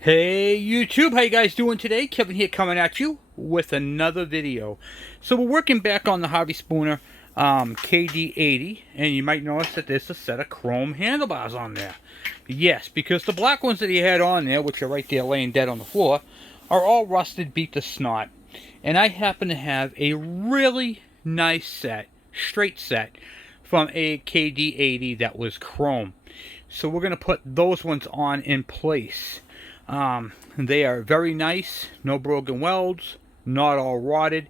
Hey YouTube, how you guys doing today? Kevin here coming at you with another video. So we're working back on the Harvey Spooner KD80, and you might notice that there's a set of chrome handlebars on there. Yes, because the black ones that he had on there, which are right there laying dead on the floor, are all rusted, beat to snot. And I happen to have a really nice set, straight set, from a KD80 that was chrome. So we're going to put those ones on in place. They are very nice, no broken welds, not all rotted,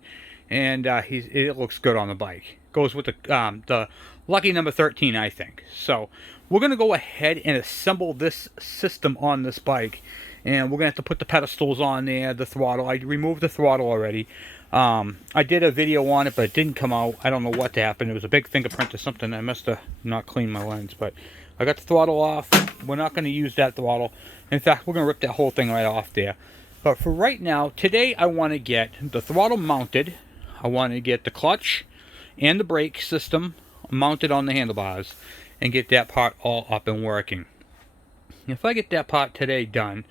and it looks good on the bike. Goes with the lucky number 13, I think. So we're going to go ahead and assemble this system on this bike, and we're going to have to put the pedestals on there, the throttle. I removed the throttle already. I did a video on it, but it didn't come out. I don't know what happened. It was a big fingerprint or something. I must have not cleaned my lens, but I got the throttle off. We're not going to use that throttle. In fact, we're going to rip that whole thing right off there. But for right now, today I want to get the throttle mounted. I want to get the clutch and the brake system mounted on the handlebars and get that part all up and working. If I get that part today done,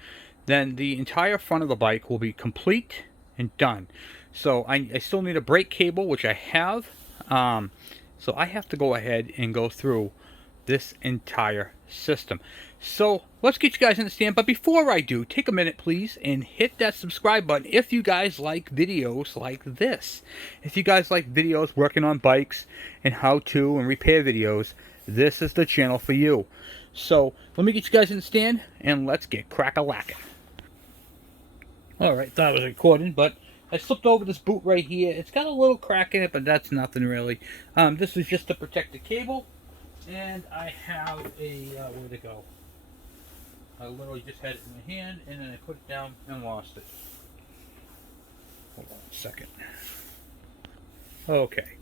then the entire front of the bike will be complete and done. So I still need a brake cable, which I have. So I have to go ahead and go through this entire system. So let's get you guys in the stand. But before I do, take a minute please and hit that subscribe button if you guys like videos like this. If you guys like videos working on bikes and how to and repair videos, this is the channel for you. So let me get you guys in the stand and let's get crack-a-lackin'. Alright, thought I was recording, but I slipped over this boot right here. It's got a little crack in it, but that's nothing really. This is just to protect the cable. And I have a, where'd it go? I literally just had it in my hand, and then I put it down and lost it. Hold on a second. Okay.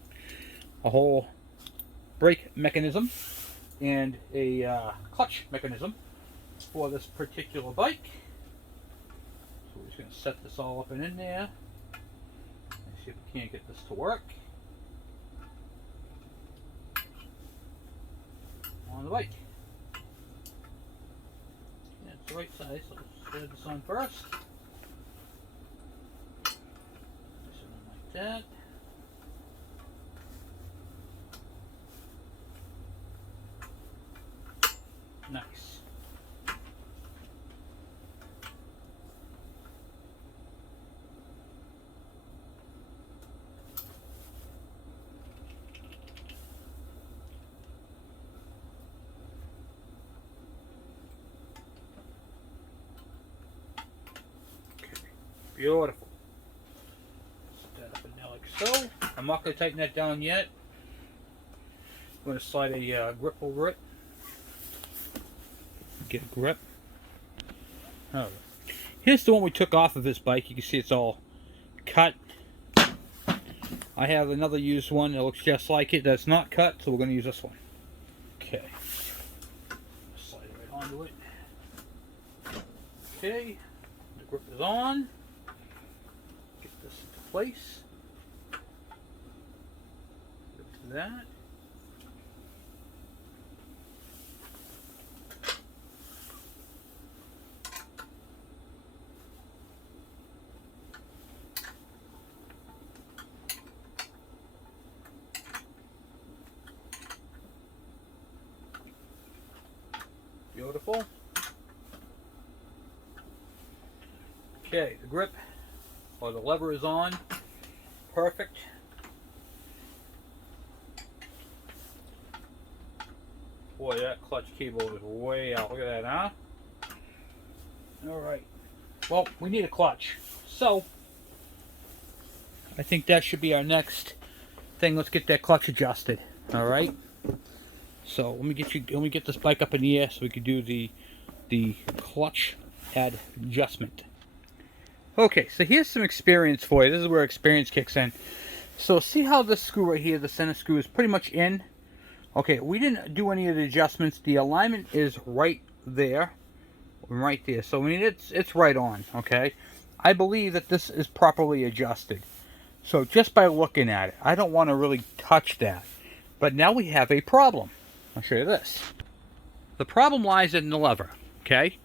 A whole brake mechanism and a clutch mechanism for this particular bike. So we're just going to set this all up and in there. Let's see if we can't get this to work. On the bike. Yeah, it's the right size, so let's thread this on first. This one like that. Nice. Beautiful. Set that up in there like so. I'm not going to tighten that down yet. I'm going to slide a grip over it. Get a grip. Alright. Here's the one we took off of this bike. You can see it's all cut. I have another used one that looks just like it that's not cut, so we're going to use this one. Okay. Slide it right onto it. Okay. The grip is on. This into place. Go to that. Beautiful. Okay, the grip or the lever is on. Perfect. Boy, that clutch cable is way out. Look at that, huh? Alright. Well, we need a clutch. So, I think that should be our next thing. Let's get that clutch adjusted. Alright? So, let me get this bike up in the air so we can do the clutch adjustment. Okay, so here's some experience for you. This is where experience kicks in. So see how this screw right here, the center screw, is pretty much in? Okay, we didn't do any of the adjustments. The alignment is right there. Right there. So I mean, it's right on, okay? I believe that this is properly adjusted. So just by looking at it, I don't want to really touch that. But now we have a problem. I'll show you this. The problem lies in the lever, okay?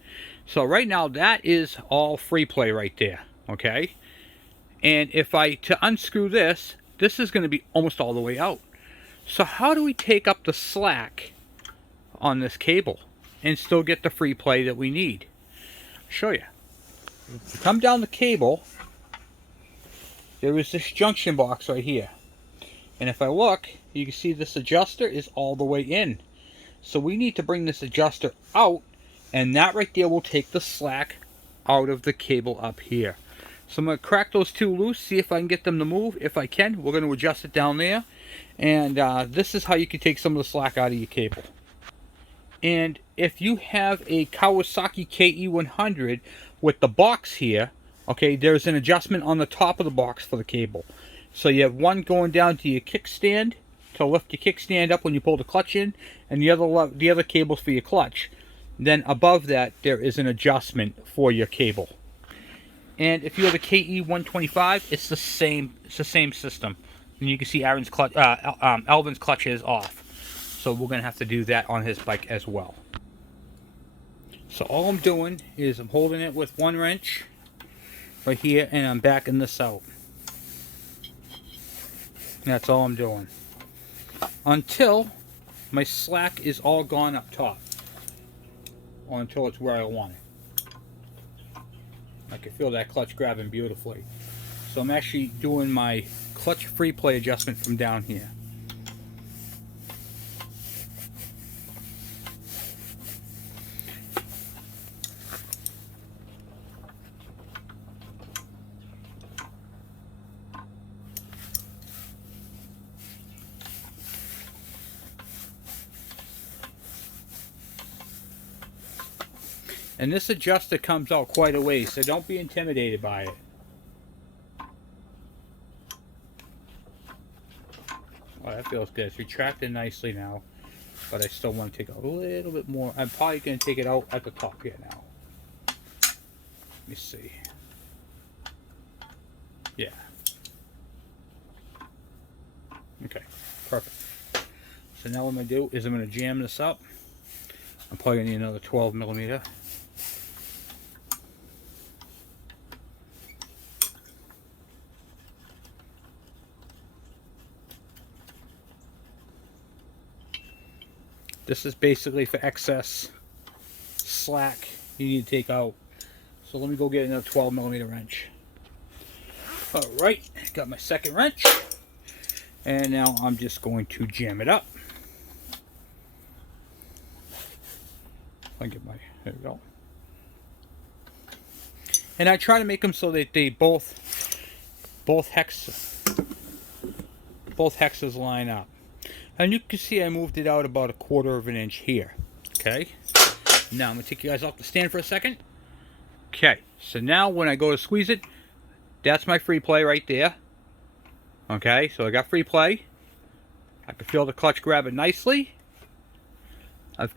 So right now that is all free play right there, okay? And if to unscrew this, this is going to be almost all the way out. So how do we take up the slack on this cable and still get the free play that we need? I'll show you. If you come down the cable, there is this junction box right here. And if I look, you can see this adjuster is all the way in. So we need to bring this adjuster out, and that right there will take the slack out of the cable up here. So I'm going to crack those two loose, see if I can get them to move. If I can, we're going to adjust it down there. And this is how you can take some of the slack out of your cable. And if you have a Kawasaki KE100 with the box here, okay, there's an adjustment on the top of the box for the cable. So you have one going down to your kickstand to lift your kickstand up when you pull the clutch in, and the other cable's for your clutch. Then above that, there is an adjustment for your cable. And if you have a KE125, it's the same system. And you can see Aaron's clutch, Alvin's clutch is off. So we're gonna have to do that on his bike as well. So all I'm doing is I'm holding it with one wrench right here, and I'm backing this out. That's all I'm doing until my slack is all gone up top, or until it's where I want it. I can feel that clutch grabbing beautifully. So I'm actually doing my clutch free play adjustment from down here. And this adjuster comes out quite a ways, so don't be intimidated by it. Oh, that feels good. It's retracted nicely now, but I still want to take a little bit more. I'm probably going to take it out at the top here now. Let me see. Yeah. Okay, perfect. So now what I'm going to do is I'm going to jam this up. I'm probably going to need another 12 millimeter. This is basically for excess slack you need to take out. So let me go get another 12 millimeter wrench. Alright, got my second wrench. And now I'm just going to jam it up. I'll get my, there we go. And I try to make them so that they both hexes line up. And you can see I moved it out about 1/4 of an inch here. Okay. Now I'm going to take you guys off the stand for a second. Okay. So now when I go to squeeze it, that's my free play right there. Okay. So I got free play. I can feel the clutch grab it nicely. I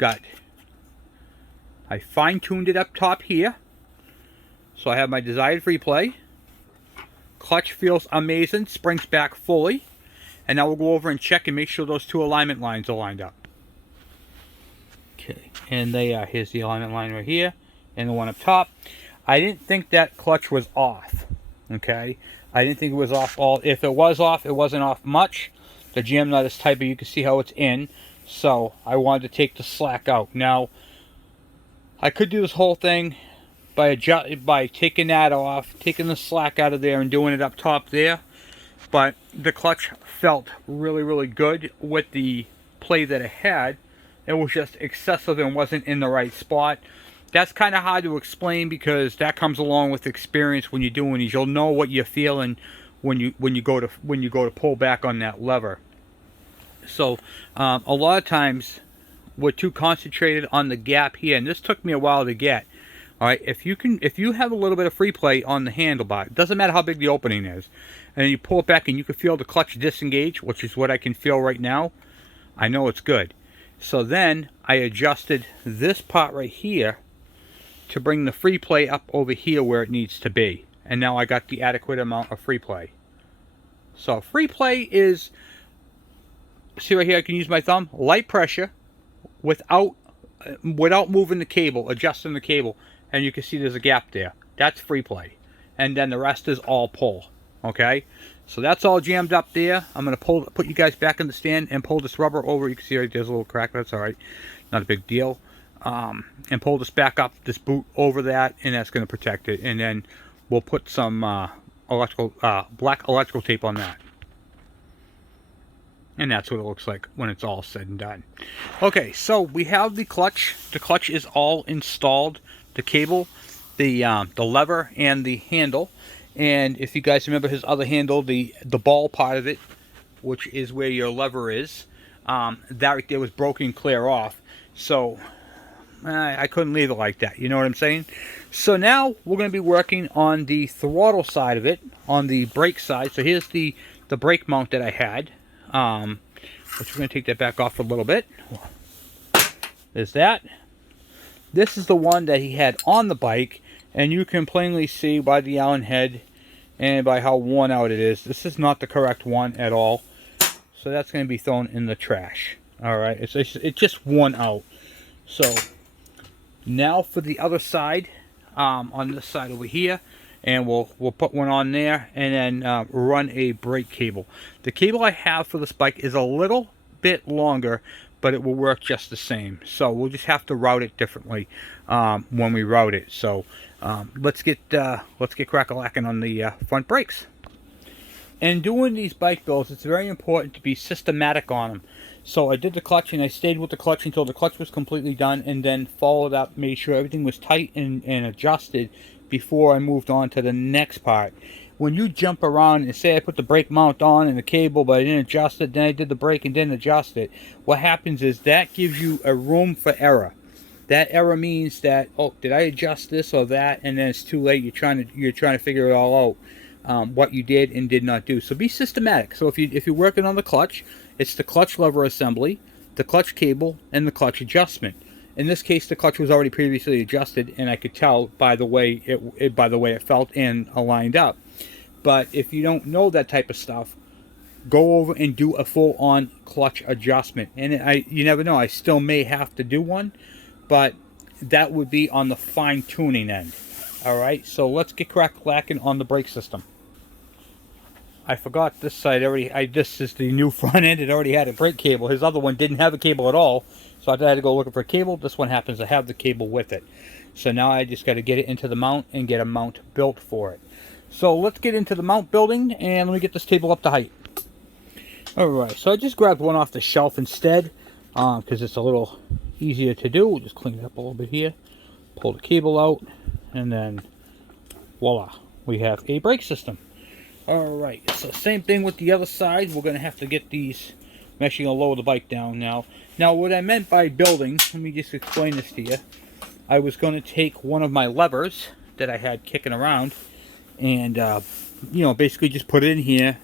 fine-tuned it up top here. So I have my desired free play. Clutch feels amazing. Springs back fully. And now we'll go over and check and make sure those two alignment lines are lined up. Okay, and they are. Here's the alignment line right here, and the one up top. I didn't think that clutch was off. Okay, I didn't think it was off all. If it was off, it wasn't off much. The jam nut is tight, but you can see how it's in. So I wanted to take the slack out. Now, I could do this whole thing by taking that off, taking the slack out of there, and doing it up top there. But the clutch felt really, really good with the play that it had. It was just excessive and wasn't in the right spot. That's kind of hard to explain because that comes along with experience when you're doing these. You'll know what you're feeling when you go to pull back on that lever. So a lot of times we're too concentrated on the gap here, and this took me a while to get. All right, if you have a little bit of free play on the handlebar, it doesn't matter how big the opening is, and you pull it back and you can feel the clutch disengage, which is what I can feel right now, I know it's good. So then I adjusted this part right here to bring the free play up over here where it needs to be. And now I got the adequate amount of free play. So free play is, see right here, I can use my thumb, light pressure without moving the cable, adjusting the cable. and you can see there's a gap there. That's free play. And then the rest is all pull. Okay? So that's all jammed up there. I'm going to put you guys back in the stand and pull this rubber over. You can see right there's a little crack. That's alright. Not a big deal. And pull this back up, this boot over that, and that's going to protect it. And then we'll put some black electrical tape on that. And that's what it looks like when it's all said and done. Okay, so we have the clutch. The clutch is all installed. The cable, the lever, and the handle. And if you guys remember his other handle, the ball part of it, which is where your lever is, that right there was broken clear off. So I couldn't leave it like that. You know what I'm saying? So now we're going to be working on the throttle side of it, on the brake side. So here's the brake mount that I had. Which we're going to take that back off for a little bit. There's that. This is the one that he had on the bike, and you can plainly see by the Allen head and by how worn out it is. This is not the correct one at all, so that's going to be thrown in the trash. Alright, it's just worn out. So now for the other side, on this side over here, and we'll put one on there, and then run a brake cable. The cable I have for this bike is a little bit longer, but it will work just the same. So we'll just have to route it differently when we route it. So let's get crack-a-lacking on the front brakes. And doing these bike builds, it's very important to be systematic on them. So I did the clutch, and I stayed with the clutch until the clutch was completely done, and then followed up, made sure everything was tight and adjusted before I moved on to the next part. When you jump around and say I put the brake mount on and the cable, but I didn't adjust it, then I did the brake and didn't adjust it, what happens is that gives you a room for error. That error means that, oh, did I adjust this or that, and then it's too late. You're trying to figure it all out, what you did and did not do. So be systematic. So if you're working on the clutch, it's the clutch lever assembly, the clutch cable, and the clutch adjustment. In this case, the clutch was already previously adjusted, and I could tell by the way it felt and aligned up. But if you don't know that type of stuff, go over and do a full-on clutch adjustment. And you never know, I still may have to do one, but that would be on the fine-tuning end. All right, so let's get crack-lacking on the brake system. I forgot this side already. This is the new front end. It already had a brake cable. His other one didn't have a cable at all, so I had to go looking for a cable. This one happens to have the cable with it. So now I just got to get it into the mount and get a mount built for it. So let's get into the mount building, and let me get this table up to height. Alright, so I just grabbed one off the shelf instead, because it's a little easier to do. We'll just clean it up a little bit here. Pull the cable out, and then voila, we have a brake system. Alright, so same thing with the other side. We're going to have to get these. I'm actually going to lower the bike down now. Now, what I meant by building, let me just explain this to you. I was going to take one of my levers that I had kicking around and, you know, basically just put it in here,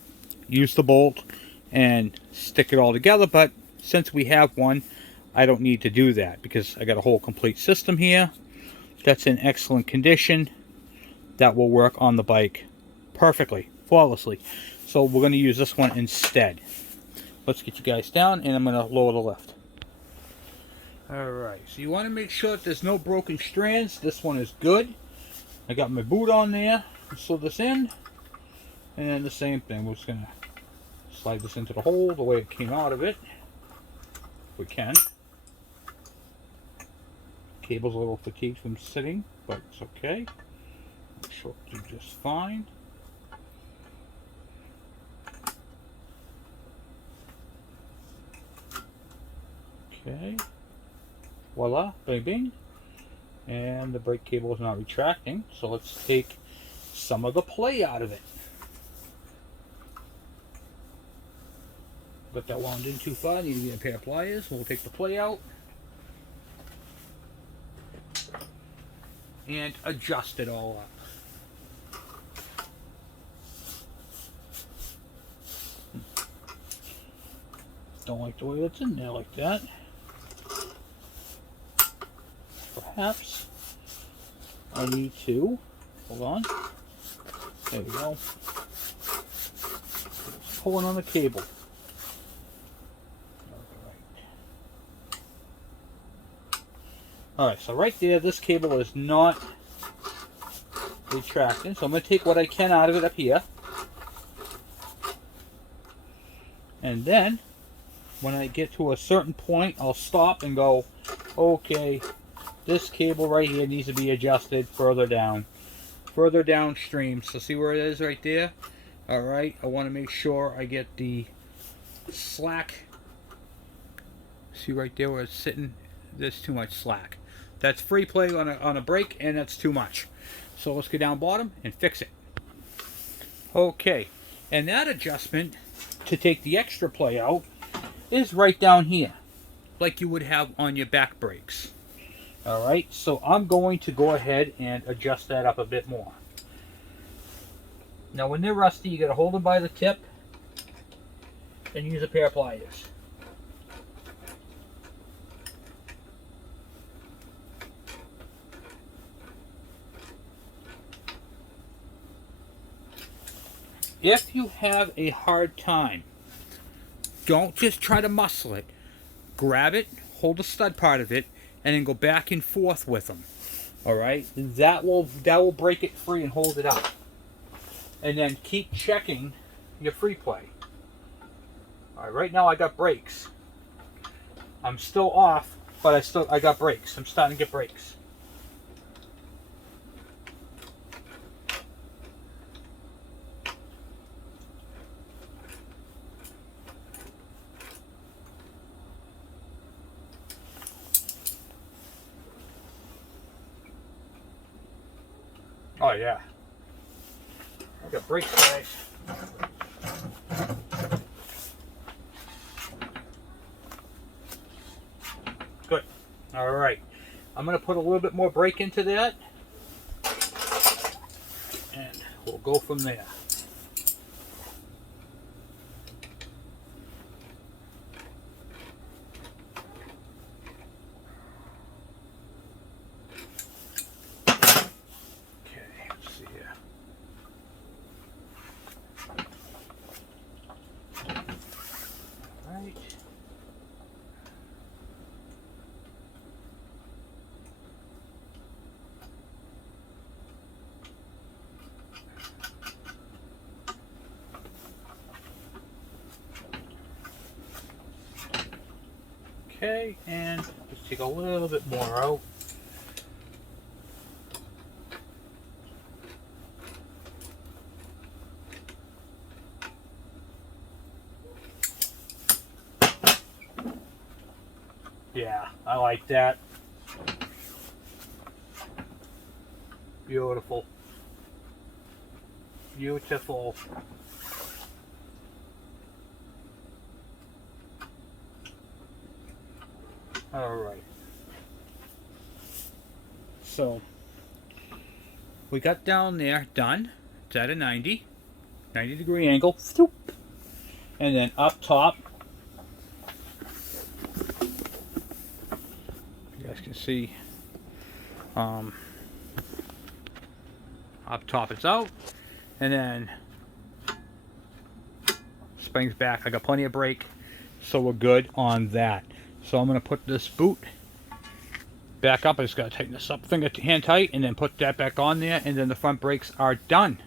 use the bolt, and stick it all together. But since we have one, I don't need to do that because I got a whole complete system here that's in excellent condition that will work on the bike perfectly, flawlessly. So we're going to use this one instead. Let's get you guys down, and I'm going to lower the lift. Alright, so you want to make sure that there's no broken strands. This one is good. I got my boot on there. Slid this in, and then the same thing. We're just going to slide this into the hole the way it came out of it, if we can. Cable's a little fatigued from sitting, but it's okay. I'm sure it'll do just fine. Okay, voila, bing bing. And the brake cable is not retracting, so let's take some of the play out of it. Got that wound in too far, need to get a pair of pliers. We'll take the play out and adjust it all up. Don't like the way it's in there like that. Perhaps I need to, hold on, there we go, just pulling on the cable. Alright, so right there, this cable is not retracting. So I'm going to take what I can out of it up here. And then, when I get to a certain point, I'll stop and go, okay, this cable right here needs to be adjusted further downstream. So see where it is right there? Alright, I want to make sure I get the slack. See right there where it's sitting? There's too much slack. That's free play on a brake, and that's too much. So let's go down bottom and fix it. Okay, and that adjustment to take the extra play out is right down here, like you would have on your back brakes. Alright, so I'm going to go ahead and adjust that up a bit more. Now when they're rusty, you got to hold them by the tip and use a pair of pliers. If you have a hard time, don't just try to muscle it. Grab it, hold the stud part of it, and then go back and forth with them. Alright? That will break it free and hold it up. And then keep checking your free play. Alright, right now I got brakes. I'm still off, but I got brakes. I'm starting to get brakes. Oh yeah. I got brakes, guys. Good. Alright. I'm going to put a little bit more brake into that. And we'll go from there. Okay, and just take a little bit more out. Yeah, I like that. Beautiful. Beautiful. Alright. So, we got down there, done. It's at a 90 degree angle. And then up top, you guys can see, up top it's out. And then springs back. I got plenty of brake, so we're good on that. So I'm going to put this boot back up. I just got to tighten this up, hand tight, and then put that back on there, and then the front brakes are done.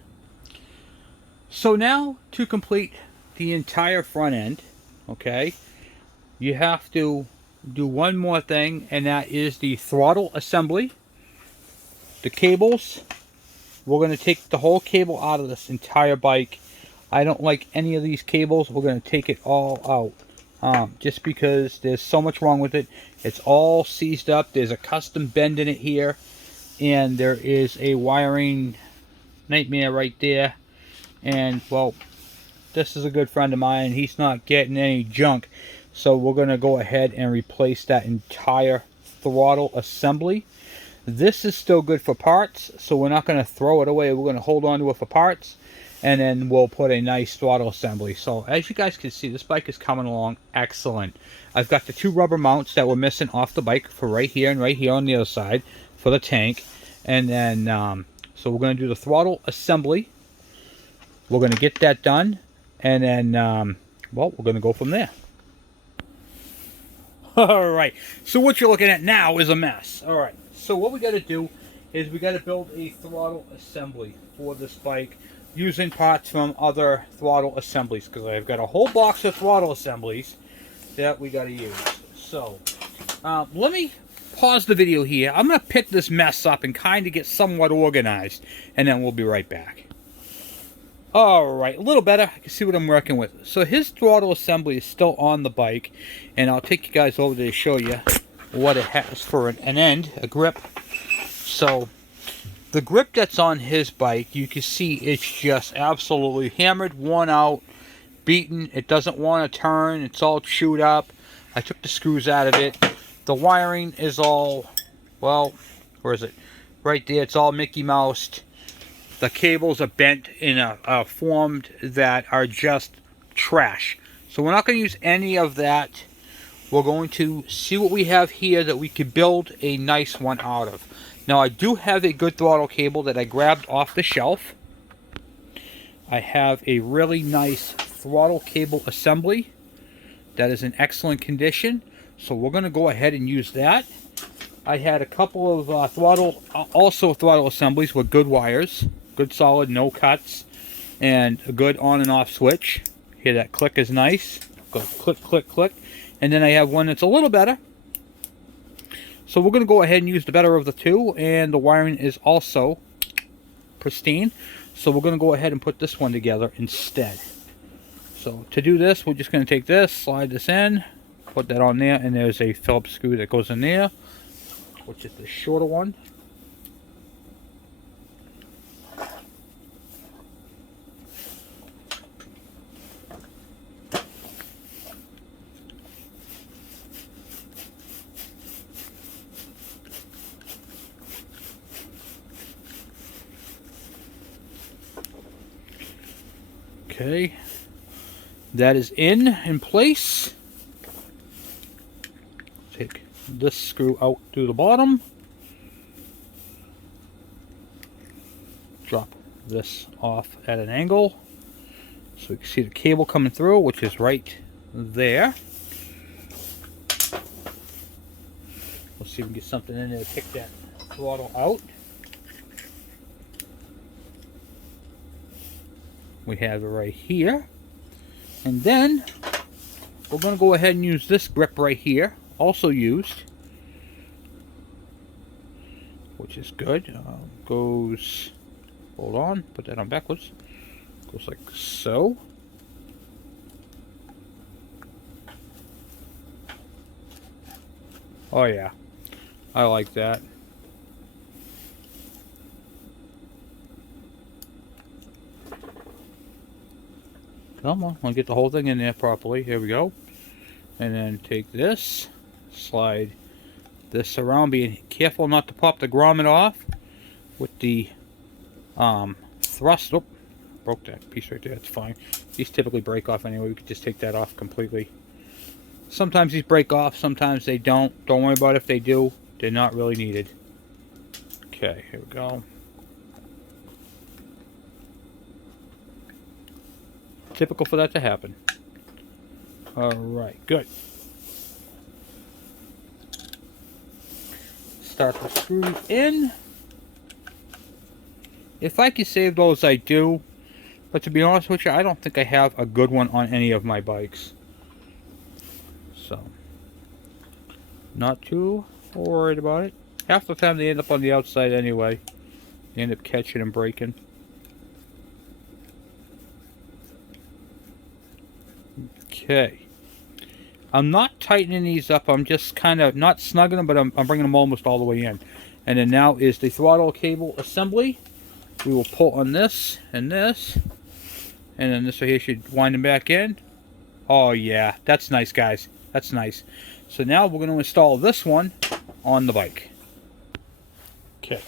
So now to complete the entire front end, okay, you have to do one more thing, and that is the throttle assembly. The cables, we're going to take the whole cable out of this entire bike. I don't like any of these cables. We're going to take it all out. Just because there's so much wrong with it. It's all seized up. There's a custom bend in it here, and there is a wiring nightmare right there. And well, this is a good friend of mine. He's not getting any junk, so we're going to go ahead and replace that entire throttle assembly. This is still good for parts, so we're not going to throw it away. We're going to hold on to it for parts, and then we'll put a nice throttle assembly. So as you guys can see, this bike is coming along excellent. I've got the two rubber mounts that were missing off the bike for right here and right here on the other side for the tank. And then, so we're going to do the throttle assembly. We're going to get that done, and then, well, we're going to go from there. Alright, so what you're looking at now is a mess. Alright, so what we got to do is we got to build a throttle assembly for this bike using parts from other throttle assemblies, because I've got a whole box of throttle assemblies that we got to use. So let me pause the video here. I'm going to pick this mess up and kind of get somewhat organized, and then we'll be right back. Alright, a little better. I can see what I'm working with. So his throttle assembly is still on the bike, and I'll take you guys over there to show you what it has for an end, a grip. So the grip that's on his bike, you can see it's just absolutely hammered, worn out, beaten. It doesn't want to turn. It's all chewed up. I took the screws out of it. The wiring is all, well, where is it? Right there. It's all Mickey Moused. The cables are bent in a form that are just trash. So we're not going to use any of that. We're going to see what we have here that we could build a nice one out of. Now I do have a good throttle cable that I grabbed off the shelf. I have a really nice throttle cable assembly that is in excellent condition. So we're going to go ahead and use that. I had a couple of throttle assemblies with good wires. Good solid, no cuts, and a good on and off switch. Hear that click is nice. Go click, click, click. And then I have one that's a little better. So we're going to go ahead and use the better of the two, and the wiring is also pristine. So we're going to go ahead and put this one together instead. So to do this, we're just going to take this, slide this in, put that on there, and there's a Phillips screw that goes in there, which is the shorter one. Okay, that is in place. Take this screw out through the bottom. Drop this off at an angle so we can see the cable coming through, which is right there. Let's see if we can get something in there to pick that throttle out. We have it right here. And then we're going to go ahead and use this grip right here, also used, which is good. Goes, hold on, put that on backwards. Goes like so. Oh yeah, I like that. Come on, I'll get the whole thing in there properly. Here we go. And then take this, slide this around, being careful not to pop the grommet off with the thrust. Oh, broke that piece right there. That's fine. These typically break off anyway. We could just take that off completely. Sometimes these break off, sometimes they don't. Don't worry about it if they do. They're not really needed. Okay, here we go. Typical for that to happen. Alright, good. Start the screws in. If I can save those, I do. But to be honest with you, I don't think I have a good one on any of my bikes. So, not too worried about it. Half the time they end up on the outside anyway. They end up catching and breaking. Okay. I'm not tightening these up. I'm just kind of not snugging them, but I'm bringing them almost all the way in. And then now is the throttle cable assembly. We will pull on this and this. And then this right here should wind them back in. Oh yeah, that's nice, guys. That's nice. So now we're going to install this one on the bike. Okay.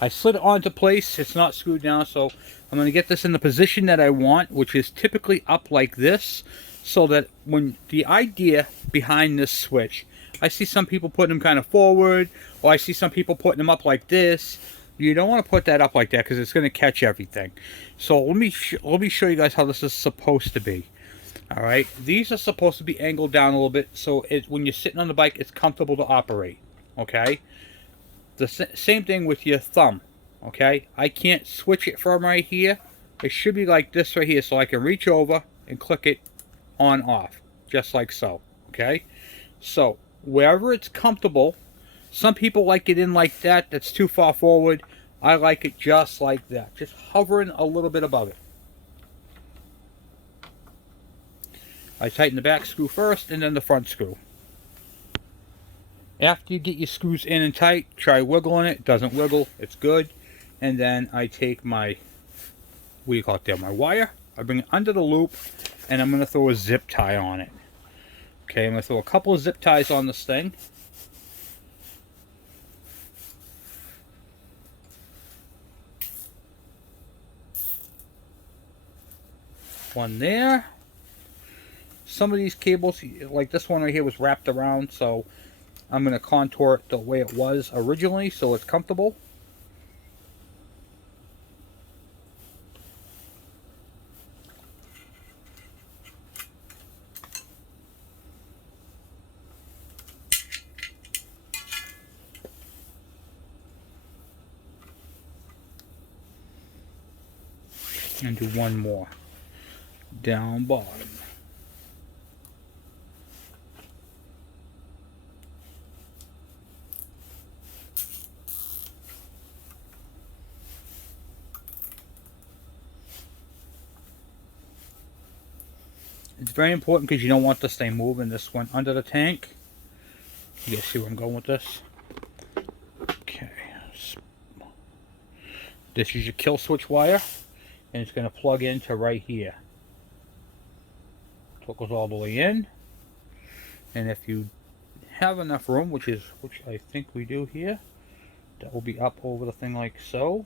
I slid it onto place. It's not screwed down, so I'm going to get this in the position that I want, which is typically up like this. So that when the idea behind this switch, I see some people putting them kind of forward, or I see some people putting them up like this. You don't want to put that up like that because it's going to catch everything. So let me show you guys how this is supposed to be. All right, these are supposed to be angled down a little bit, so when you're sitting on the bike, it's comfortable to operate. Okay. The same thing with your thumb, okay? I can't switch it from right here. It should be like this right here, so I can reach over and click it on off, just like so, okay? So wherever it's comfortable, some people like it in like that, that's too far forward. I like it just like that, just hovering a little bit above it. I tighten the back screw first and then the front screw. After you get your screws in and tight, try wiggling it. It doesn't wiggle, it's good. And then I take my, what do you call it there, my wire. I bring it under the loop and I'm going to throw a zip tie on it. Okay, I'm going to throw a couple of zip ties on this thing. One there. Some of these cables, like this one right here, was wrapped around, so I'm going to contour it the way it was originally so it's comfortable. And do one more down bottom. It's very important because you don't want this thing moving. This went under the tank. You guys see where I'm going with this? Okay. This is your kill switch wire, and it's going to plug into right here. So it goes all the way in. And if you have enough room, which I think we do here, that will be up over the thing like so.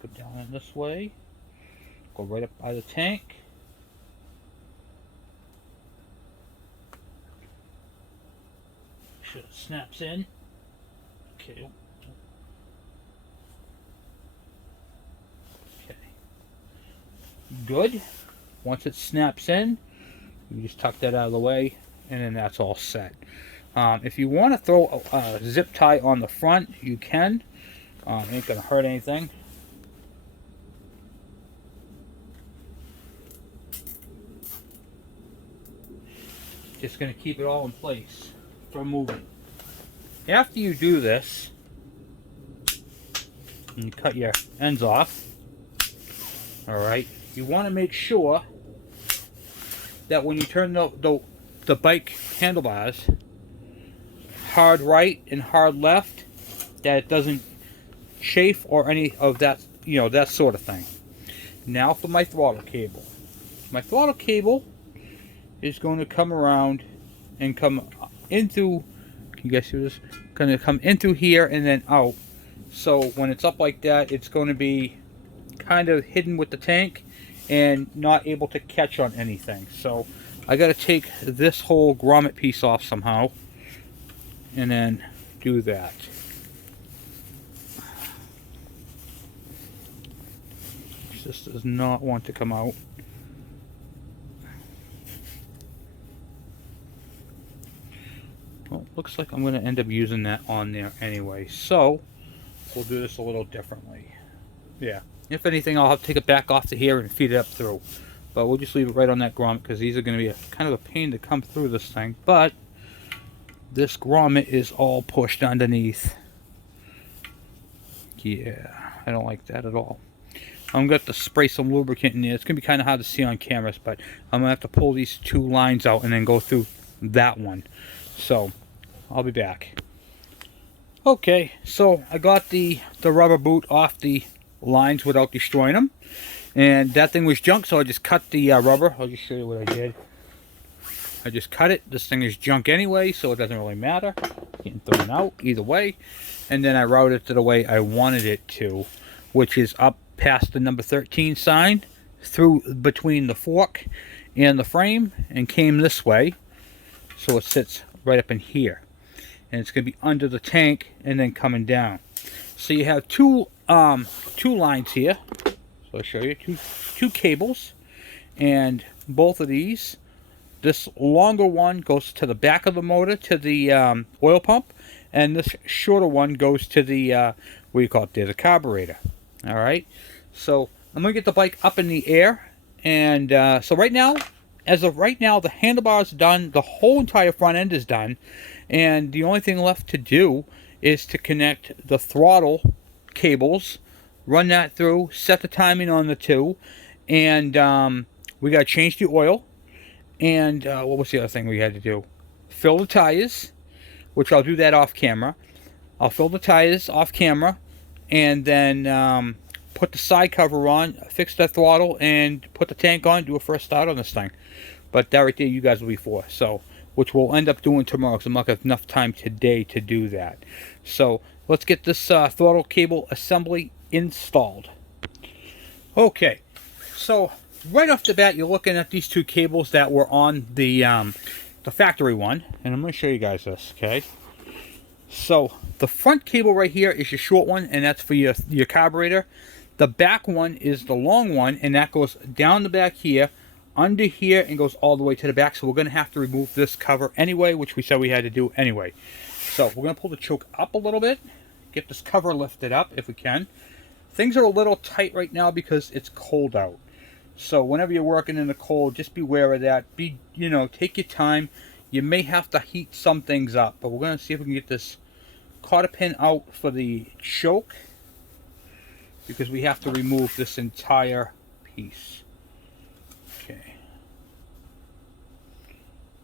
Put down in this way. Go right up by the tank. Make sure it snaps in. Okay. Okay. Good. Once it snaps in, you just tuck that out of the way, and then that's all set. If you want to throw a zip tie on the front, you can. It ain't gonna hurt anything. Just going to keep it all in place from moving. After you do this, and you cut your ends off, alright, you want to make sure that when you turn the bike handlebars hard right and hard left, that it doesn't chafe or any of that, you know, that sort of thing. Now for my throttle cable. My throttle cable is going to come around and come into, can you guys see this? Going to come into here and then out. So when it's up like that, it's going to be kind of hidden with the tank and not able to catch on anything. So I got to take this whole grommet piece off somehow and then do that. This does not want to come out. Well, looks like I'm going to end up using that on there anyway. So, we'll do this a little differently. Yeah. If anything, I'll have to take it back off to here and feed it up through. But we'll just leave it right on that grommet because these are going to be kind of a pain to come through this thing. But, this grommet is all pushed underneath. Yeah, I don't like that at all. I'm going to have to spray some lubricant in there. It's going to be kind of hard to see on cameras, but I'm going to have to pull these two lines out and then go through that one. So, I'll be back. Okay, so I got the rubber boot off the lines without destroying them. And that thing was junk, so I just cut the rubber. I'll just show you what I did. I just cut it. This thing is junk anyway, so it doesn't really matter. Getting thrown out either way. And then I routed it to the way I wanted it to, which is up past the number 13 sign, through between the fork and the frame, and came this way. So it sits right up in here. And it's going to be under the tank and then coming down. So you have two lines here. So I'll show you two cables. And both of these This longer one goes to the back of the motor, to the oil pump, and this shorter one goes to the, what do you call it there, the carburetor. Alright, so I'm going to get the bike up in the air, and so right now, as of right now, the handlebars done, the whole entire front end is done, and the only thing left to do is to connect the throttle cables, run that through, set the timing on the two, and we got to change the oil, and what was the other thing we had to do? Fill the tires, which I'll do that off camera. I'll fill the tires off camera, and then put the side cover on, fix the throttle, and put the tank on, do a first start on this thing. But that right there you guys will be for. So, which we'll end up doing tomorrow, because I'm not going to have enough time today to do that. So, let's get this throttle cable assembly installed. Okay, so right off the bat, you're looking at these two cables that were on the factory one, and I'm going to show you guys this, okay? So, the front cable right here is your short one, and that's for your carburetor. The back one is the long one, and that goes down the back here, under here, and goes all the way to the back. So we're going to have to remove this cover anyway, which we said we had to do anyway. So we're going to pull the choke up a little bit, get this cover lifted up if we can. Things are a little tight right now because it's cold out. So whenever you're working in the cold, just beware of that. Take your time. You may have to heat some things up, but we're going to see if we can get this cotter pin out for the choke, because we have to remove this entire piece. Okay.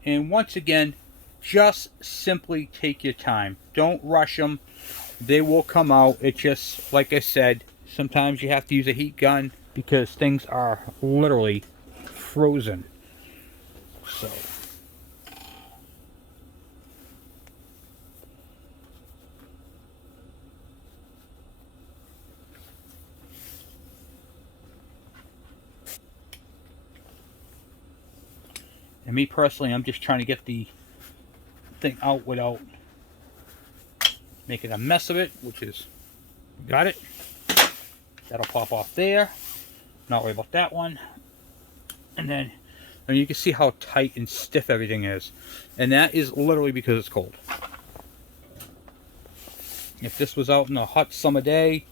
And once again, just simply take your time. Don't rush them. They will come out. It just, like I said, sometimes you have to use a heat gun because things are literally frozen. So. And me personally, I'm just trying to get the thing out without making a mess of it, which is, got it. That'll pop off there. Not worry about that one. And then, you can see how tight and stiff everything is. And that is literally because it's cold. If this was out in a hot summer day,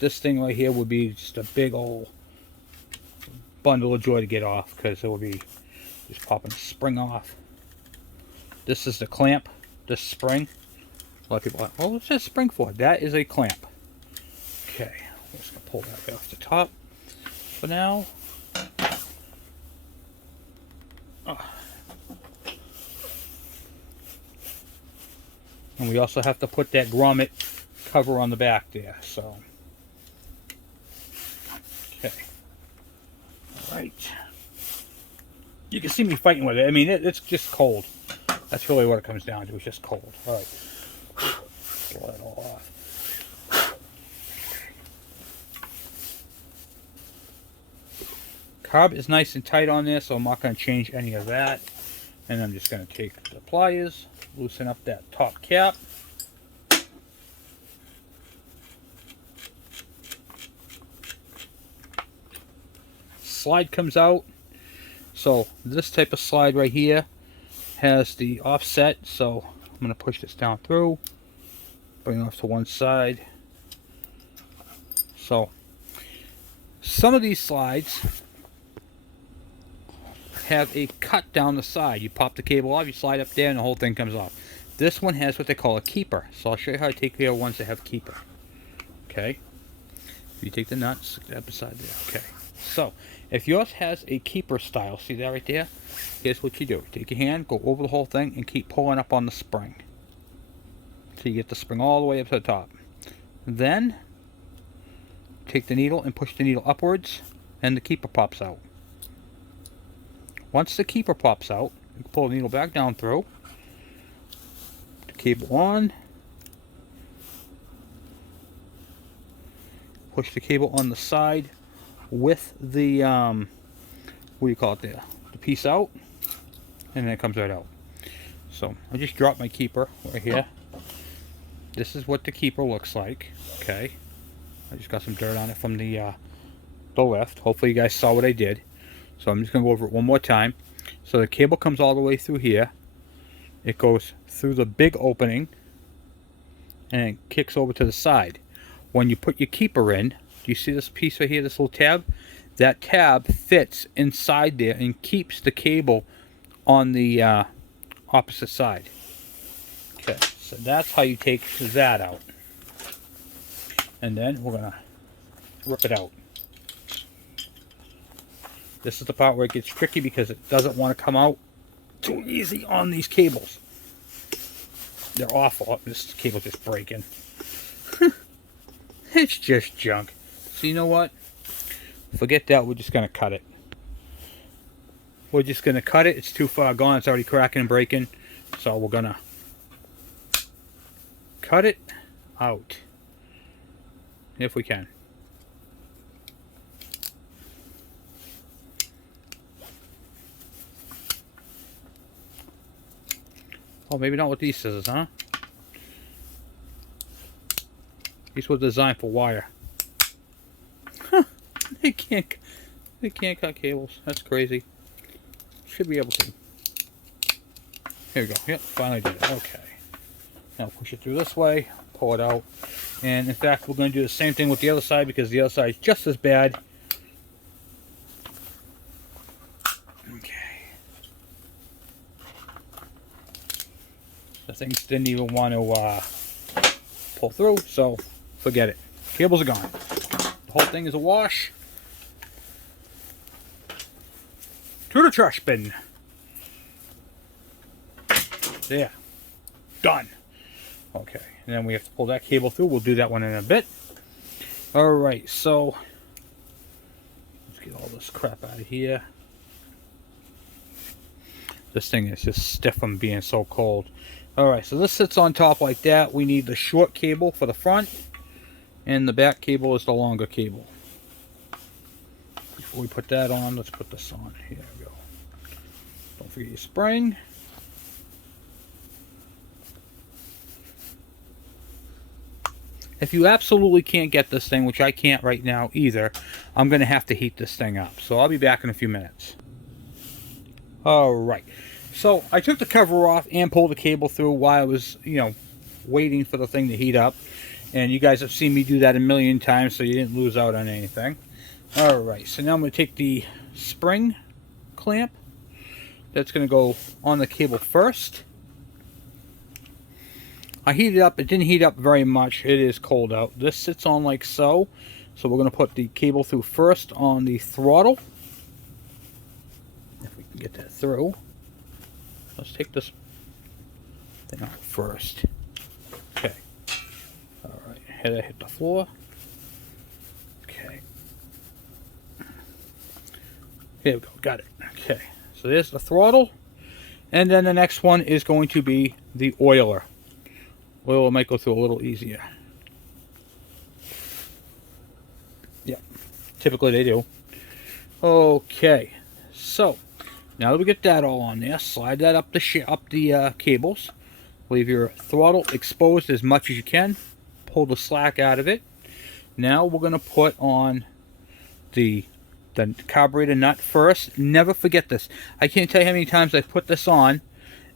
this thing right here would be just a big old bundle of joy to get off, because it would be just popping the spring off. This is the clamp, this spring. A lot of people are like, well, what's that spring for? That is a clamp. Okay, I'm just going to pull that right off the top for now. And we also have to put that grommet cover on the back there, so. Okay. Alright. You can see me fighting with it. I mean, it's just cold. That's really what it comes down to. It's just cold. Alright. Pull that all off. Carb is nice and tight on this, so I'm not going to change any of that. And I'm just going to take the pliers, loosen up that top cap. Slide comes out. So this type of slide right here has the offset, so I'm going to push this down through, bring it off to one side. So some of these slides have a cut down the side. You pop the cable off, you slide up there, and the whole thing comes off. This one has what they call a keeper, so I'll show you how to take care of ones that have keeper. Okay, you take the nuts, stick that beside there. Okay, so if yours has a keeper style, see that right there? Here's what you do. Take your hand, go over the whole thing, and keep pulling up on the spring. So you get the spring all the way up to the top. Then, take the needle and push the needle upwards, and the keeper pops out. Once the keeper pops out, you can pull the needle back down through. The cable on. Push the cable on the side with the, what do you call it there? The piece out. And then it comes right out. So, I just dropped my keeper right here. This is what the keeper looks like. Okay. I just got some dirt on it from the lift. Hopefully you guys saw what I did. So I'm just going to go over it one more time. So the cable comes all the way through here. It goes through the big opening and it kicks over to the side. When you put your keeper in, do you see this piece right here, this little tab? That tab fits inside there and keeps the cable on the opposite side. Okay, so that's how you take that out. And then we're gonna rip it out. This is the part where it gets tricky because it doesn't want to come out too easy on these cables. They're awful. This cable's just breaking. It's just junk. So you know what? Forget that. We're just going to cut it. We're just going to cut it. It's too far gone. It's already cracking and breaking. So we're going to cut it out. If we can. Oh, maybe not with these scissors, huh? These were designed for wire. Huh. They can't cut cables. That's crazy. Should be able to. Here we go. Yep, finally did it. Okay. Now push it through this way, pull it out. And in fact, we're going to do the same thing with the other side because the other side is just as bad. Okay. The things didn't even want to pull through, so forget it. Cables are gone. The whole thing is a wash. To the trash bin. There. Done. Okay, and then we have to pull that cable through. We'll do that one in a bit. Alright, so let's get all this crap out of here. This thing is just stiff from being so cold. Alright, so this sits on top like that. We need the short cable for the front, and the back cable is the longer cable. Before we put that on, let's put this on. Here we go. Don't forget your spring. If you absolutely can't get this thing, which I can't right now either, I'm going to have to heat this thing up. So I'll be back in a few minutes. Alright, so I took the cover off and pulled the cable through while I was, waiting for the thing to heat up. And you guys have seen me do that a million times, so you didn't lose out on anything. Alright, so now I'm going to take the spring clamp. That's going to go on the cable first. I heated it up. It didn't heat up very much. It is cold out. This sits on like so. So we're going to put the cable through first on the throttle. If we can get that through. Let's take this thing out first. Okay. Alright. Hit the floor. Okay. Here we go. Got it. Okay. So there's the throttle. And then the next one is going to be the oiler. Oil might go through a little easier. Yeah, typically they do. Okay, so now that we get that all on there, slide that up the cables. Leave your throttle exposed as much as you can. Pull the slack out of it. Now we're going to put on the carburetor nut first. Never forget this. I can't tell you how many times I put this on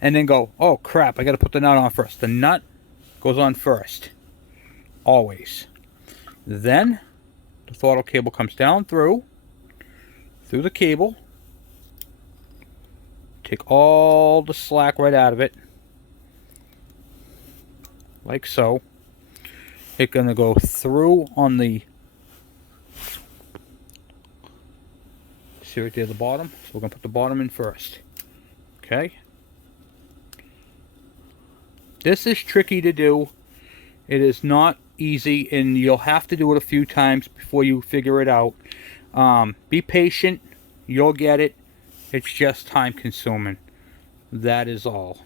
and then go, oh crap, I got to put the nut on first. The nut goes on first, always. Then the throttle cable comes down through the cable. Take all the slack right out of it, like so. It's going to go through on the, see right there at the bottom. So we're going to put the bottom in first. Okay. This is tricky to do. It is not easy, and you'll have to do it a few times before you figure it out. Be patient. You'll get it. It's just time consuming. That is all.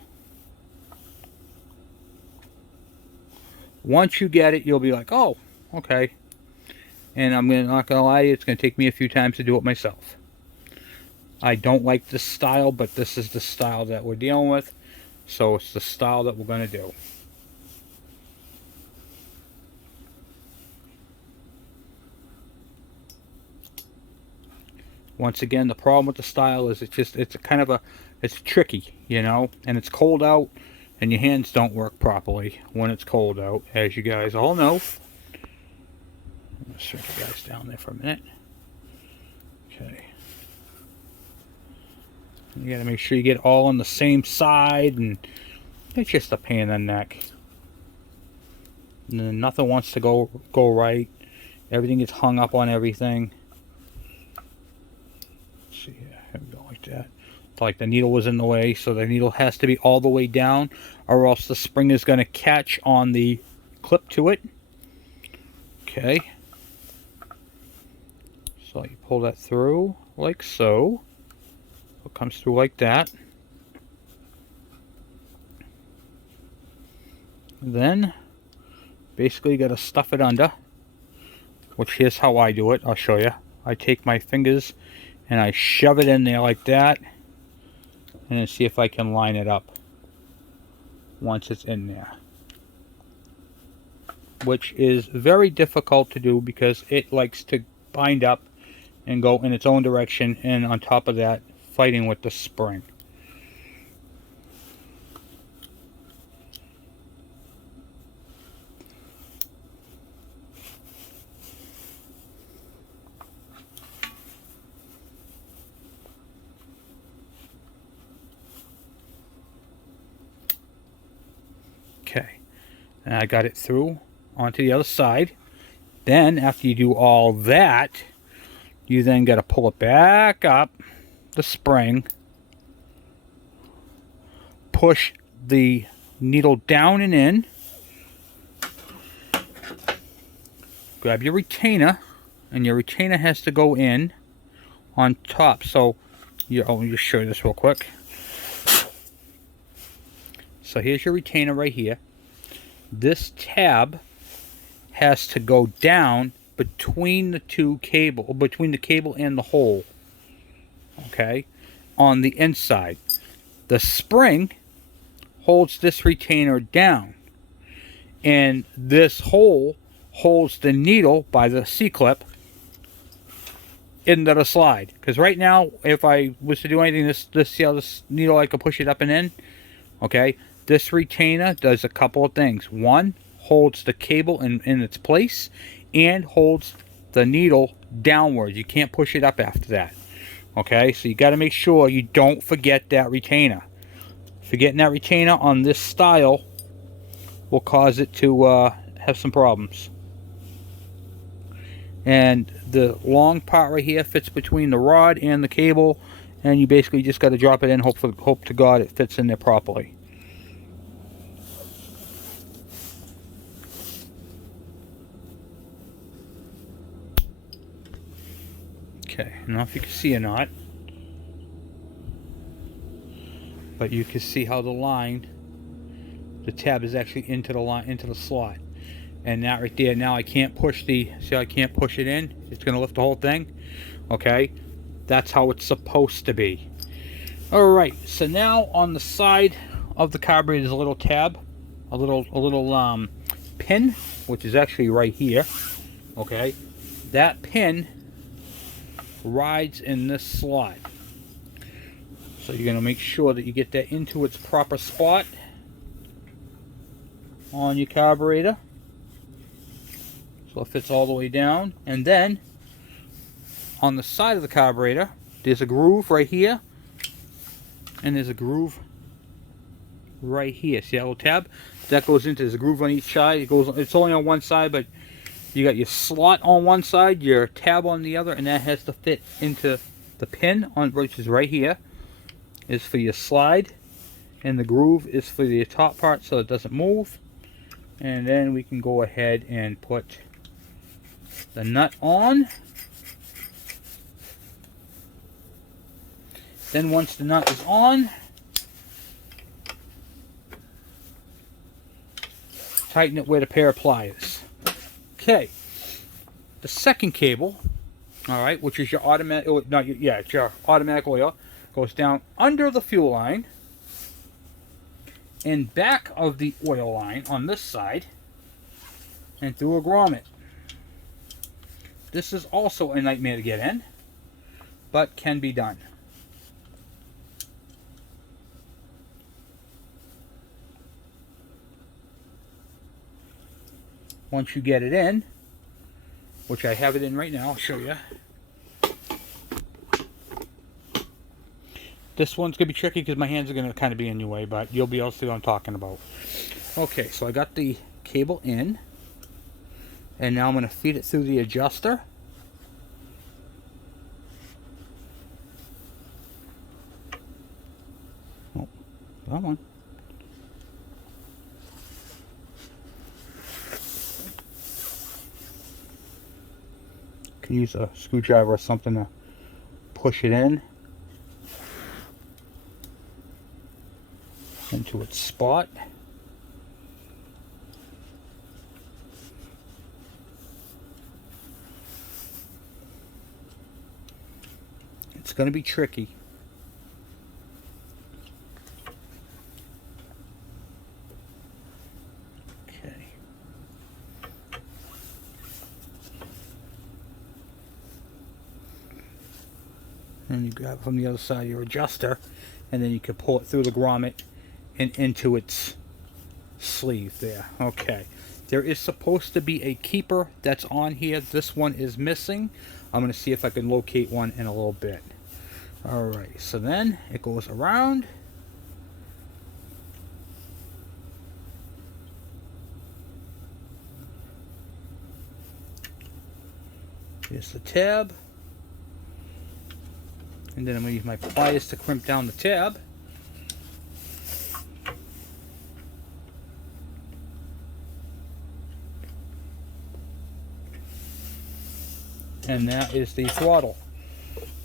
Once you get it, you'll be like, oh, okay. And I'm not going to lie to you, it's going to take me a few times to do it myself. I don't like this style, but this is the style that we're dealing with. So it's the style that we're going to do. Once again, the problem with the style is it's tricky, you know, and it's cold out, and your hands don't work properly when it's cold out, as you guys all know. Let's shrink you guys down there for a minute. Okay. You gotta make sure you get all on the same side, and it's just a pain in the neck. And then nothing wants to go right. Everything gets hung up on everything. Let's see here. Here we go, like that. Like the needle was in the way, so the needle has to be all the way down, or else the spring is going to catch on the clip to it. Okay. So you pull that through like so. It comes through like that. Then basically you got to stuff it under, which here's how I do it. I'll show you. I take my fingers and I shove it in there like that, and then see if I can line it up once it's in there, which is very difficult to do because it likes to bind up and go in its own direction, and on top of that, fighting with the spring. Okay, and I got it through onto the other side. Then after you do all that, you then got to pull it back up, the spring, push the needle down and in, grab your retainer, and your retainer has to go in on top. So let me just show you this real quick. So here's your retainer right here. This tab has to go down between the between the cable and the hole. Okay, on the inside. The spring holds this retainer down, and this hole holds the needle by the C-clip into the slide. Because right now, if I was to do anything, see how this needle, I could push it up and in. Okay, this retainer does a couple of things. One, holds the cable in its place, and holds the needle downwards. You can't push it up after that. Okay, so you got to make sure you don't forget that retainer. Forgetting that retainer on this style will cause it to have some problems. And the long part right here fits between the rod and the cable, and you basically just got to drop it in. Hope to God it fits in there properly. Okay, I don't know if you can see or not, but you can see how the tab is actually into the slot. And that right there, now I can't push see how I can't push it in? It's going to lift the whole thing. Okay, that's how it's supposed to be. Alright, so now on the side of the carburetor is a little tab, a little pin, which is actually right here. Okay, that pin rides in this slot. So you're going to make sure that you get that into its proper spot on your carburetor, so it fits all the way down. And then on the side of the carburetor, there's a groove right here, and there's a groove right here. See that little tab? That goes into, there's a groove on each side. It's only on one side, but you got your slot on one side, your tab on the other, and that has to fit into the pin on, which is right here, is for your slide, and the groove is for the top part so it doesn't move. And then we can go ahead and put the nut on. Then once the nut is on, tighten it with a pair of pliers. Okay, the second cable, all right, which is your automatic, it's your automatic oil, goes down under the fuel line and back of the oil line on this side and through a grommet. This is also a nightmare to get in. but can be done. Once you get it in, which I have it in right now, I'll show you. This one's going to be tricky because my hands are going to kind of be in your way, but you'll be able to see what I'm talking about. Okay, so I got the cable in, and now I'm going to feed it through the adjuster. Oh, come on. Can use a screwdriver or something to push it in into its spot. It's going to be tricky. Okay. And you grab it from the other side of your adjuster, and then you can pull it through the grommet and into its sleeve there. Okay. There is supposed to be a keeper that's on here. This one is missing. I'm going to see if I can locate one in a little bit. Alright, so then it goes around. Here's the tab. And then I'm going to use my pliers to crimp down the tab. And that is the throttle.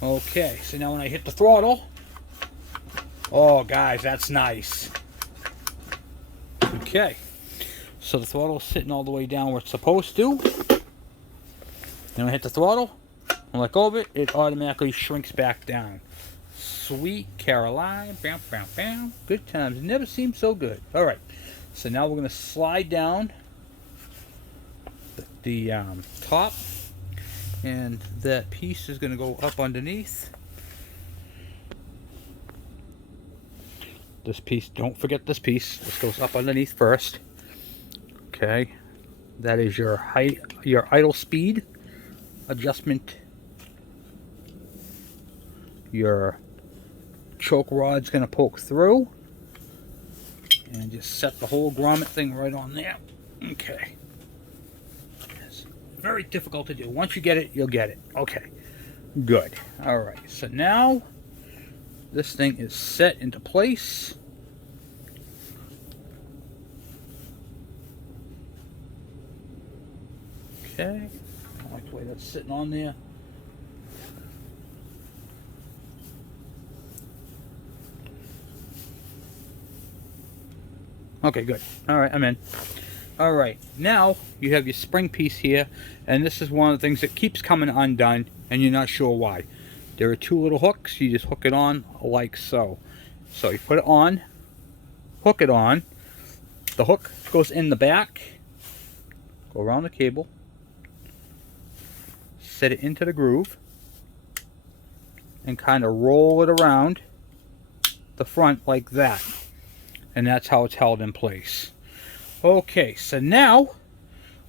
Okay, so now when I hit the throttle, oh guys, that's nice. Okay, so the throttle is sitting all the way down where it's supposed to. Then I hit the throttle, and let go of it, it automatically shrinks back down. Sweet Caroline, bam, bam, bam. Good times, it never seemed so good. All right, so now we're going to slide down the top. And that piece is going to go up underneath. This piece, don't forget this piece. This goes up underneath first. Okay. That is your height, your idle speed adjustment. Your choke rod's going to poke through. And just set the whole grommet thing right on there. Okay. Very difficult to do. Once you get it, you'll get it. Okay, good. All right, so now this thing is set into place. Okay, I like the way that's sitting on there. Okay, good. All right, I'm in. Alright, now you have your spring piece here, and this is one of the things that keeps coming undone, and you're not sure why. There are two little hooks, you just hook it on like so. So you put it on, hook it on, the hook goes in the back, go around the cable, set it into the groove, and kind of roll it around the front like that. And that's how it's held in place. Okay, so now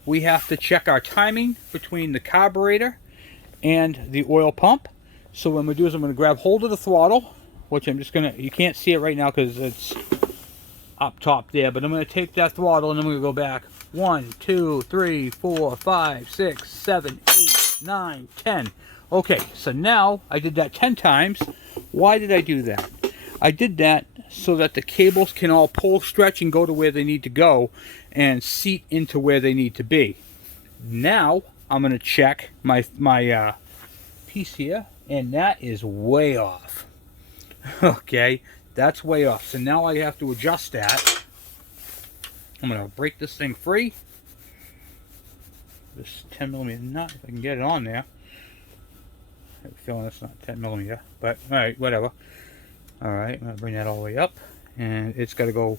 we have to check our timing between the carburetor and the oil pump. So what I'm going to do is I'm going to grab hold of the throttle, which I'm just going to, you can't see it right now because it's up top there, but I'm going to take that throttle and I'm going to go back 1, 2, 3, 4, 5, 6, 7, 8, 9, 10. Okay, so now I did that 10 times. Why did I do that? I did that so that the cables can all pull, stretch, and go to where they need to go and seat into where they need to be. Now I'm going to check my piece here, and that is way off. Okay, that's way off. So now I have to adjust that. I'm going to break this thing free. This 10mm nut, if I can get it on there. I have a feeling it's not 10mm, but alright, whatever. Alright, I'm going to bring that all the way up, and it's got to go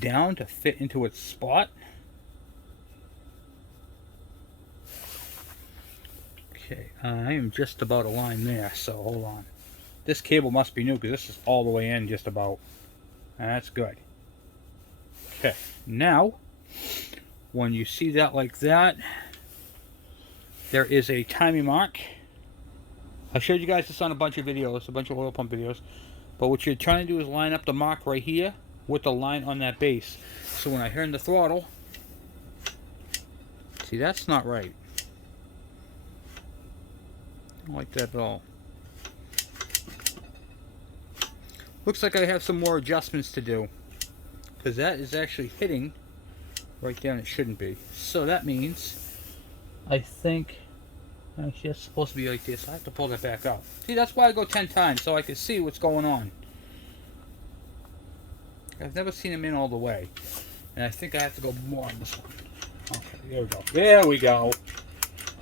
down to fit into its spot. Okay, I am just about aligned there, so hold on. This cable must be new because this is all the way in just about. And that's good. Okay, now, when you see that like that, there is a timing mark. I showed you guys this on a bunch of videos, a bunch of oil pump videos. But what you're trying to do is line up the mark right here with the line on that base. So when I turn the throttle, see, that's not right. I don't like that at all. Looks like I have some more adjustments to do, because that is actually hitting right there and it shouldn't be. So that means, I think, actually that's supposed to be like this. I have to pull that back out. See, that's why I go 10 times, so I can see what's going on. I've never seen them in all the way. And I think I have to go more on this one. Okay, there we go. There we go.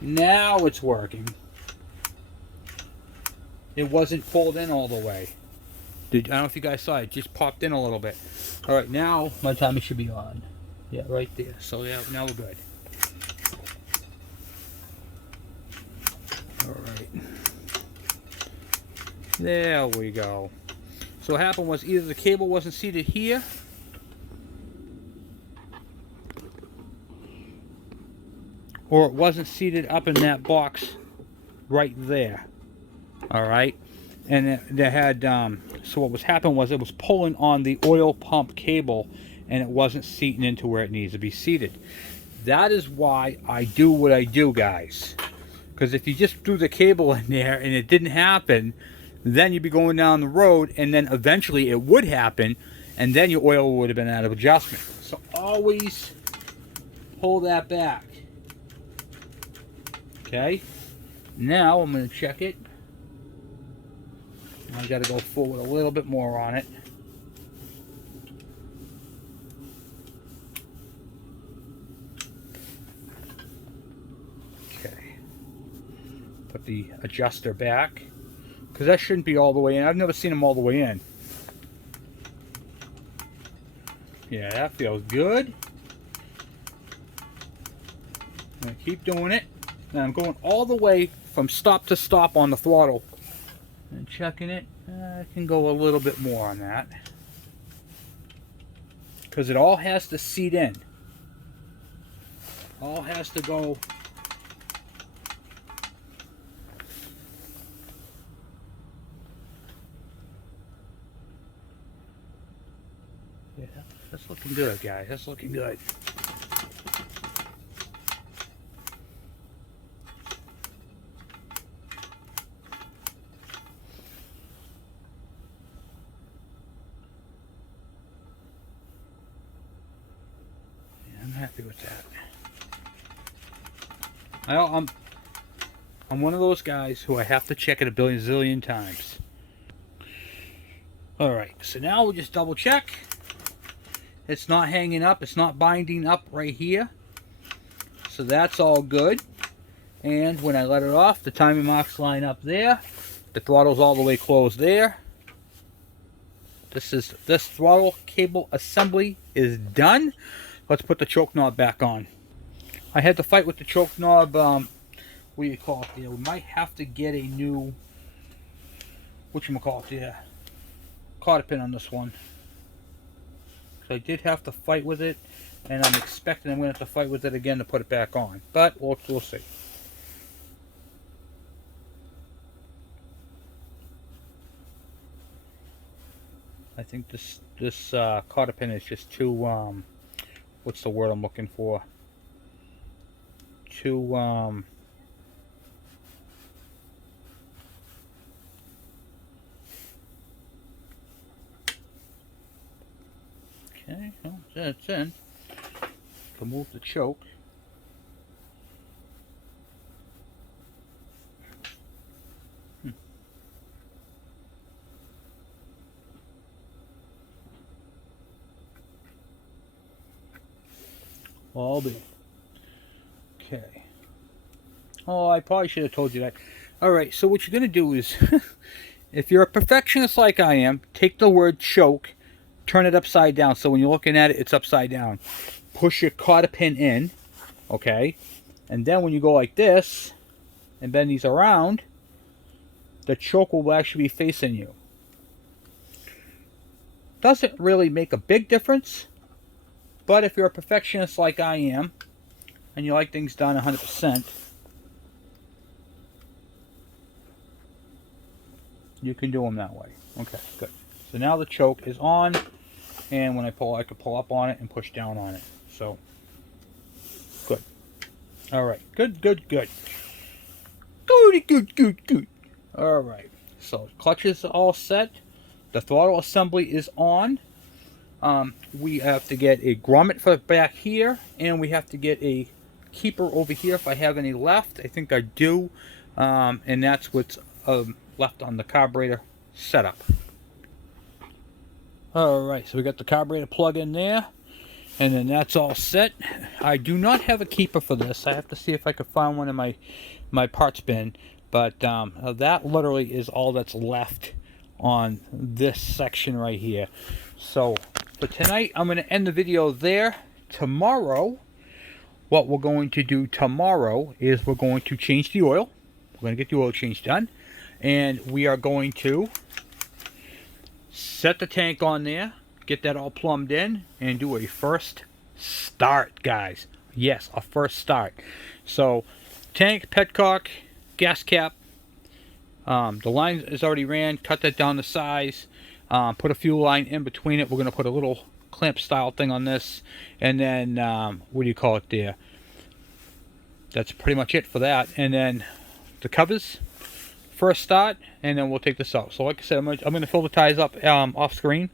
Now it's working. It wasn't pulled in all the way. I don't know if you guys saw it. It just popped in a little bit. Alright, now my timer should be on. Yeah, right there. So yeah, now we're good. Alright. There we go. So what happened was either the cable wasn't seated here, or it wasn't seated up in that box right there. Alright. And they had, so what was happening was it was pulling on the oil pump cable and it wasn't seating into where it needs to be seated. That is why I do what I do, guys. Because if you just threw the cable in there and it didn't happen, then you'd be going down the road and then eventually it would happen and then your oil would have been out of adjustment. So always pull that back. Okay? Now I'm going to check it. I got to go forward a little bit more on it. Okay. Put the adjuster back, because that shouldn't be all the way in. I've never seen them all the way in. Yeah, that feels good. I'm going to keep doing it. And I'm going all the way from stop to stop on the throttle. And checking it, I can go a little bit more on that. Because it all has to seat in. All has to go. Yeah, that's looking good, guys. That's looking good. I'm happy with that. I'm one of those guys who I have to check it a zillion times. Alright, so now we'll just double check. It's not hanging up, it's not binding up right here. So that's all good. And when I let it off, the timing marks line up there. The throttle's all the way closed there. This throttle cable assembly is done. Let's put the choke knob back on. I had to fight with the choke knob. What do you call it there? We might have to get a new, whatchamacallit there, cotter pin on this one. So I did have to fight with it, and I'm expecting I'm going to have to fight with it again to put it back on. But we'll see. I think this cotter pin is just too, what's the word I'm looking for? Too, okay, well, that's in. Remove the choke. All good. Okay. Oh, I probably should have told you that. Alright, so what you're going to do is, if you're a perfectionist like I am, take the word choke, turn it upside down. So when you're looking at it, it's upside down. Push your cotter pin in, okay? And then when you go like this, and bend these around, the choke will actually be facing you. Doesn't really make a big difference, but if you're a perfectionist like I am, and you like things done 100%, you can do them that way. Okay, good. So now the choke is on, and when I pull, I can pull up on it and push down on it. So, good. All right, good, good, good. Good, good, good, good. All right, so clutch is all set. The throttle assembly is on. We have to get a grommet for the back here, and we have to get a keeper over here if I have any left. I think I do, and that's what's left on the carburetor setup. Alright, so we got the carburetor plug in there, and then that's all set. I do not have a keeper for this. I have to see if I can find one in my parts bin, but that literally is all that's left on this section right here. So for tonight, I'm going to end the video there. Tomorrow, what we're going to do tomorrow is we're going to change the oil. We're going to get the oil change done, and we are going to set the tank on there, get that all plumbed in, and do a first start, guys. Yes, a first start. So tank, petcock, gas cap, the line is already ran. Cut that down to size, put a fuel line in between it. We're going to put a little clamp style thing on this, and then what do you call it there? That's pretty much it for that. And then the covers, first start, and then we'll take this out. So like I said, I'm going to fill the tires up off screen,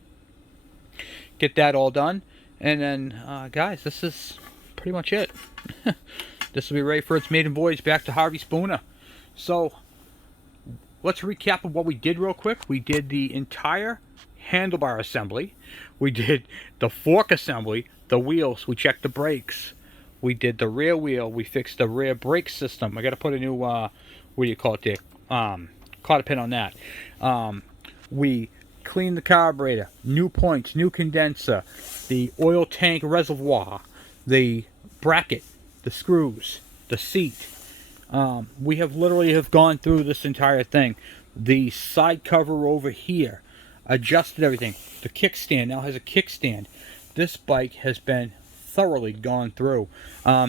get that all done, and then guys, this is pretty much it. This will be ready for its maiden voyage back to Harvey Spooner. So let's recap of what we did real quick. We did the entire handlebar assembly, we did the fork assembly, the wheels, we checked the brakes, we did the rear wheel, we fixed the rear brake system. I got to put a new what do you call it there, cotter pin on that. We cleaned the carburetor, new points, new condenser, the oil tank reservoir, the bracket, the screws, the seat. We have literally gone through this entire thing. The side cover over here, adjusted everything. The kickstand now has a kickstand. This bike has been thoroughly gone through.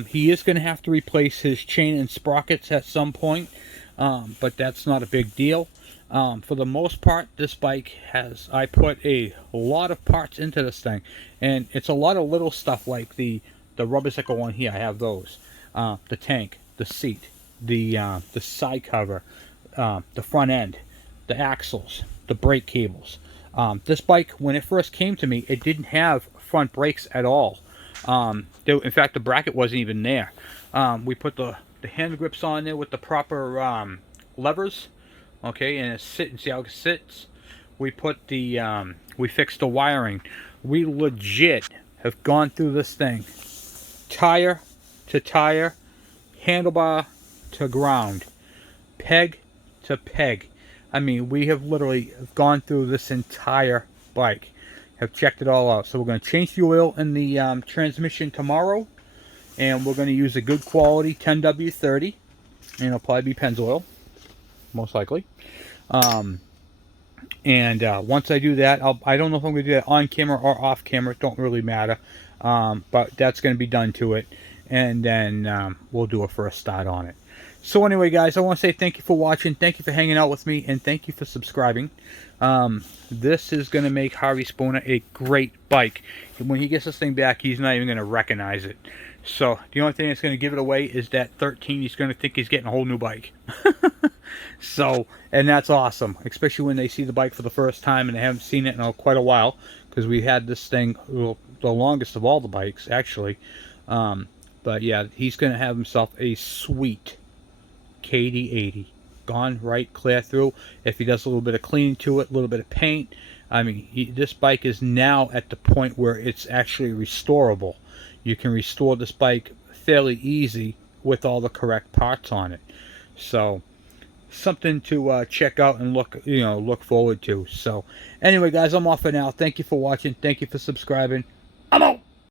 He is going to have to replace his chain and sprockets at some point, but that's not a big deal. For the most part, this bike has, I put a lot of parts into this thing, and it's a lot of little stuff like the rubbers that go on here. I have those. The tank, the seat, the side cover, the front end, the axles, the brake cables. This bike, when it first came to me, it didn't have front brakes at all. In fact, the bracket wasn't even there. We put the hand grips on there with the proper levers, okay, and see how it sits. We put the we fixed the wiring. We legit have gone through this thing, tire to tire, handlebar to ground, peg to peg. I mean, we have literally gone through this entire bike, have checked it all out. So we're going to change the oil in the transmission tomorrow, and we're going to use a good quality 10W30, and it'll probably be Pennzoil, most likely. And once I do that, I don't know if I'm going to do that on camera or off camera. It don't really matter, but that's going to be done to it, and then we'll do a first start on it. So anyway, guys, I want to say thank you for watching, thank you for hanging out with me, and thank you for subscribing. This is going to make Harvey Spooner a great bike. When he gets this thing back, he's not even going to recognize it. So the only thing that's going to give it away is that 13. He's going to think he's getting a whole new bike. So, and that's awesome, especially when they see the bike for the first time and they haven't seen it in quite a while, because we had this thing, well, the longest of all the bikes, actually. But yeah, he's going to have himself a sweet KD80. Gone right clear through. If he does a little bit of cleaning to it, a little bit of paint, I mean, this bike is now at the point where it's actually restorable. You can restore this bike fairly easy with all the correct parts on it. So something to check out and look forward to. So anyway, guys, I'm off for now. Thank you for watching. Thank you for subscribing. I'm out.